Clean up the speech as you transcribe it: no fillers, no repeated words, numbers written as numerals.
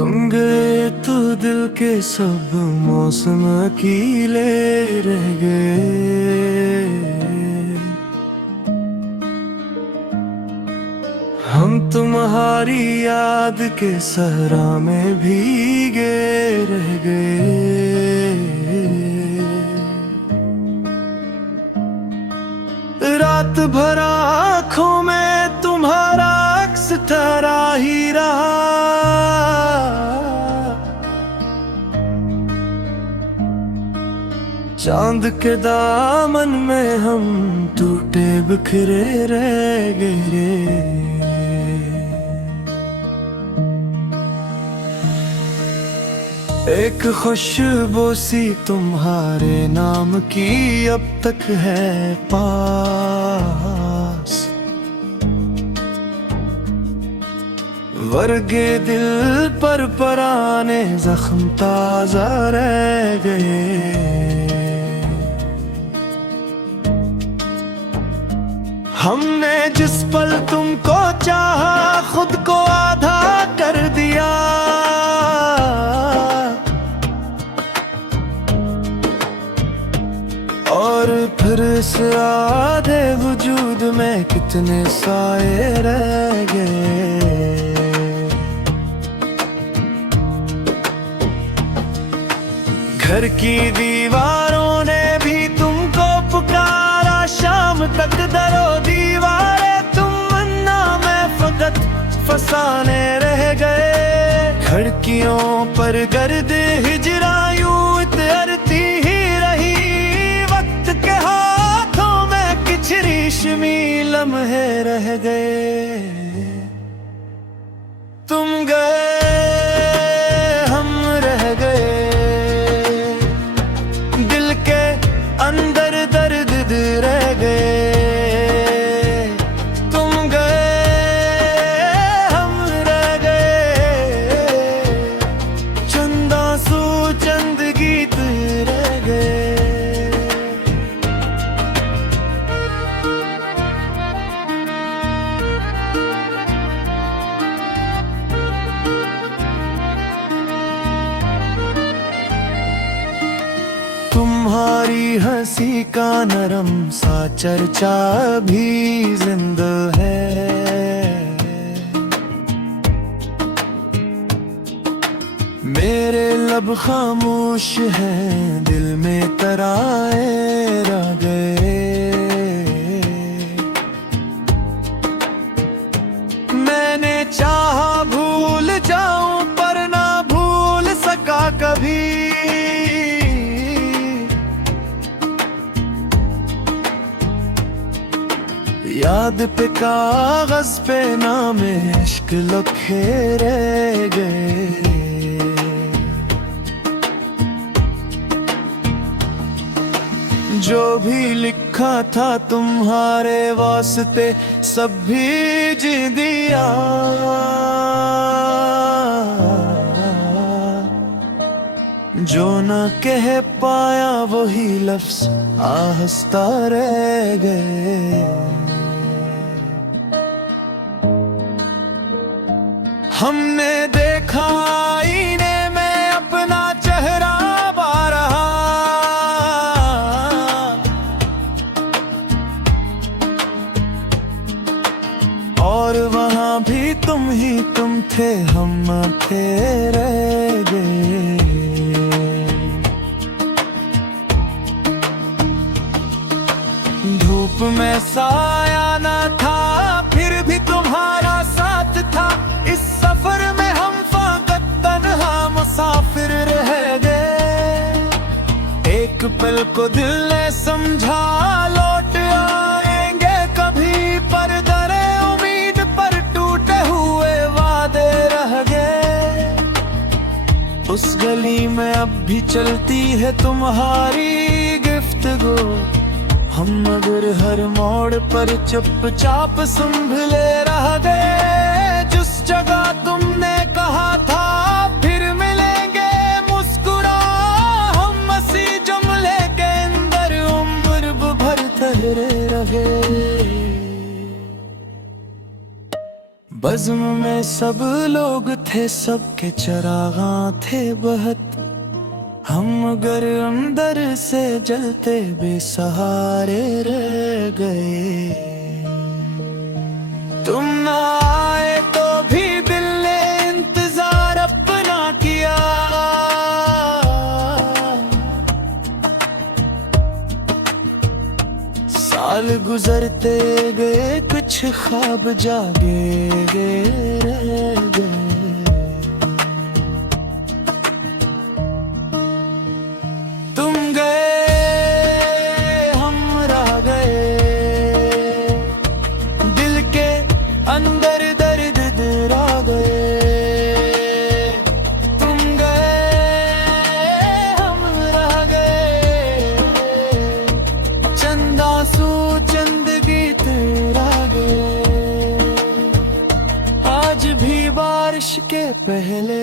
तुम गए तो दिल के सब मौसम अकेले रह गए। हम तुम्हारी याद के सहरा में भीगे रह गए। रात भर आँखों में तुम्हारा अक्स ठहरा ही रहा। चांद के दामन में हम टूटे बिखरे रह गए। एक खुशबू सी तुम्हारे नाम की अब तक है पास। वर्गे दिल पर पराने जख्म ताजा रह गए। हमने जिस पल तुमको चाहा खुद को आधा कर दिया। और फिर इस आधे वजूद में कितने साए रह गए। घर की दीवारों ने भी तुमको पुकारा शाम तक। दरो दीवारें तुम वरना में फकत फसाने रह गए। खिड़कियों पर गर्द हिजरा यूं इतरती ही रही। वक्त के हाथों में कुछ रेशमी लम्हे रह गए। तुम गए हम रह गए। दिल के अंदर दर्द रह गए। तुम गए हम रह गए। चंद आंसू चंद गीत रह गए। तुम्हारी हंसी का नरम सा चर्चा भी जिंदा है। मेरे लब खामोश हैं दिल में तराए रह गए। मैंने चाहा भूल जाऊं पर ना भूल सका कभी। याद पे कागज पे नाम इश्क लिखे रह गए। जो भी लिखा था तुम्हारे वास्ते सब भीज दिया। जो न कह पाया वही लफ्ज आहिस्ता रह गए। हमने देखा आईने में अपना चेहरा बारहा। और वहां भी तुम ही तुम थे हम थे रह गए। धूप में साया न था फिर भी तुम्हारा साथ था। इस सफर में हम फकत तन्हा मुसाफिर रह गए। एक पल को दिल ने समझा लौट आएंगे कभी। पर दरे उम्मीद पर टूटे हुए वादे रह गए। उस गली में अब भी चलती है तुम्हारी गुफ्तगू। हम मगर हर मोड़ पर चुपचाप संभले रह गए। जिस जगह तुमने कहा था फिर मिलेंगे मुस्कुरा। हम मसी जुमले के अंदर उम्र भर ठहरे रहे। बज़्म में सब लोग थे, सबके चरागां थे बहत, हम मगर अंदर से जलते बेसहारे रह गए। तुम ना आए तो भी दिल ने इंतजार अपना किया, साल गुजरते गए, कुछ ख्वाब जागे रह गए। तुम गए हम रह गए, दिल के अंदर दर्द दिरा गए। तुम गए हम रह गए, चंद आंसू चंद गीत रह गए। आज भी बारिश के पहले